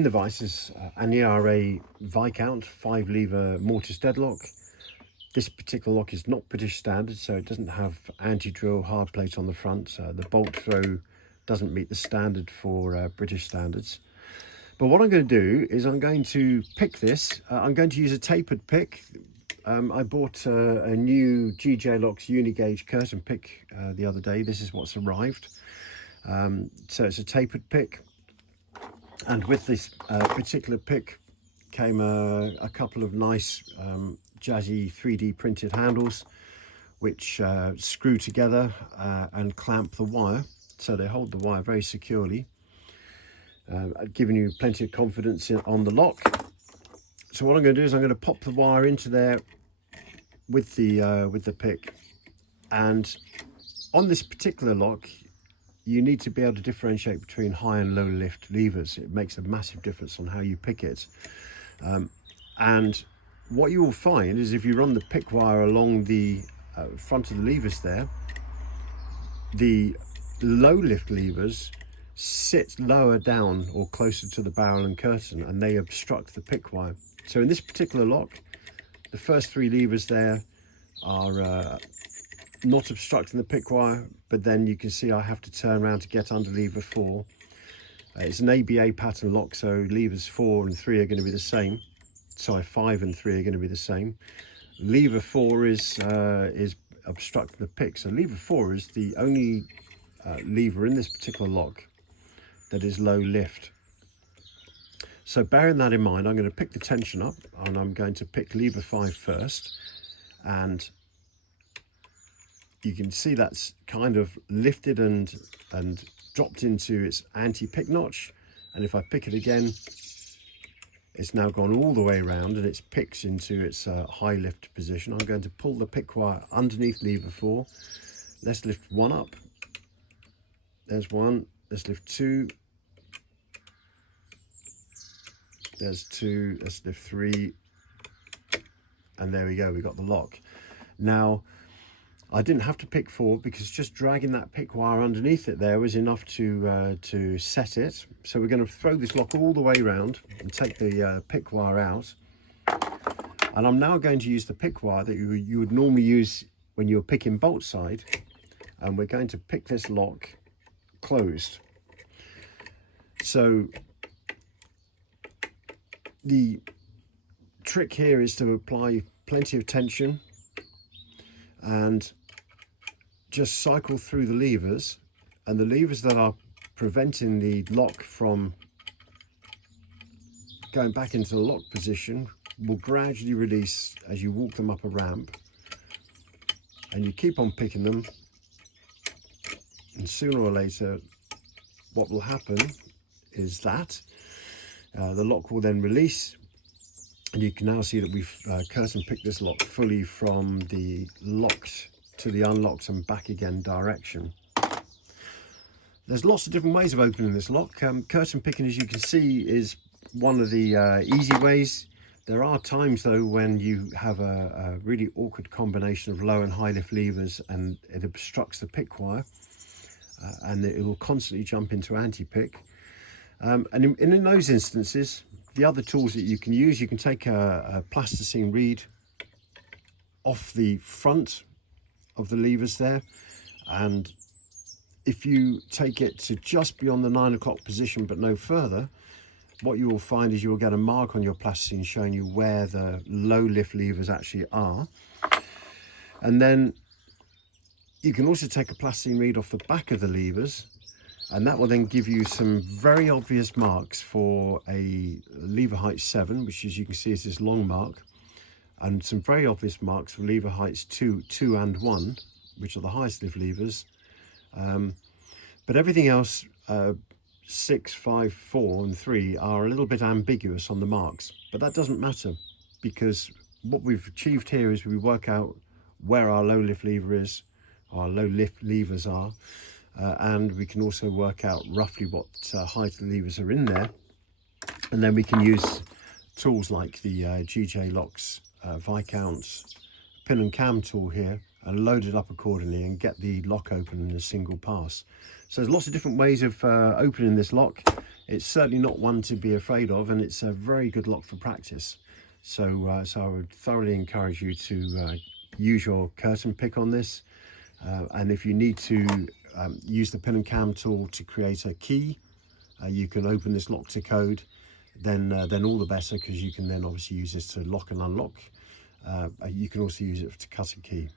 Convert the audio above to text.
In the vise is an ERA Viscount 5-lever mortise deadlock. This particular lock is not British standard, so it doesn't have anti-drill hard plate on the front. The bolt throw doesn't meet the standard for British standards. But what I'm going to do is I'm going to pick this. I'm going to use a tapered pick. I bought a new GJ Locks Unigauge curtain pick the other day. This is what's arrived. So it's a tapered pick. And with this particular pick came a couple of nice jazzy 3D printed handles which screw together and clamp the wire, so they hold the wire very securely, giving you plenty of confidence on the lock. So what I'm going to do is I'm going to pop the wire into there with the pick, and on this particular lock you need to be able to differentiate between high and low lift levers. It makes a massive difference on how you pick it. And what you will find is if you run the pick wire along the front of the levers there, the low lift levers sit lower down or closer to the barrel and curtain, and they obstruct the pick wire. So in this particular lock, the first 3 levers there are not obstructing the pick wire, but then you can see I have to turn around to get under lever 4. It's an ABA pattern lock, so levers 4 and 3 are going to be the same. Sorry, 5 and 3 are going to be the same. Lever 4 is obstructing the pick, so lever 4 is the only lever in this particular lock that is low lift. So bearing that in mind, I'm going to pick the tension up, and I'm going to pick lever 5 first, and you can see that's kind of lifted and dropped into its anti-pick notch. And if I pick it again, it's now gone all the way around and it's picked into its high lift position. I'm going to pull the pick wire underneath lever 4. Let's lift 1 up. There's 1. Let's lift 2. There's 2. Let's lift 3. And there we go, we got the lock. Now, I didn't have to pick 4 because just dragging that pick wire underneath it there was enough to set it. So we're going to throw this lock all the way around and take the pick wire out. And I'm now going to use the pick wire that you would normally use when you're picking bolt side. And we're going to pick this lock closed. So the trick here is to apply plenty of tension and just cycle through the levers, and the levers that are preventing the lock from going back into the lock position will gradually release as you walk them up a ramp, and you keep on picking them, and sooner or later what will happen is that the lock will then release. And you can now see that we've curtain picked this lock fully from the locked to the unlocked and back again direction. There's lots of different ways of opening this lock. Curtain picking, as you can see, is one of the easy ways. There are times though when you have a really awkward combination of low and high lift levers and it obstructs the pick wire, and it will constantly jump into anti-pick. And in those instances, the other tools that you can use, you can take a plasticine reed off the front of the levers there, and if you take it to just beyond the 9 o'clock position but no further, what you will find is you will get a mark on your plasticine showing you where the low lift levers actually are. And then you can also take a plasticine reed off the back of the levers, and that will then give you some very obvious marks for a lever height 7, which, as you can see, is this long mark, and some very obvious marks for lever heights 2 and 1, which are the highest lift levers. But everything else, 6, 5, 4 and 3 are a little bit ambiguous on the marks, but that doesn't matter, because what we've achieved here is we work out where our low lift lever is, our low lift levers are, and we can also work out roughly what height the levers are in there, and then we can use tools like the GJ Locks Viscount pin and cam tool here and load it up accordingly and get the lock open in a single pass. So there's lots of different ways of opening this lock. It's certainly not one to be afraid of, and it's a very good lock for practice. So, so I would thoroughly encourage you to use your curtain pick on this. And if you need to use the pin and cam tool to create a key, you can open this lock to code, then all the better, because you can then obviously use this to lock and unlock. You can also use it to cut a key.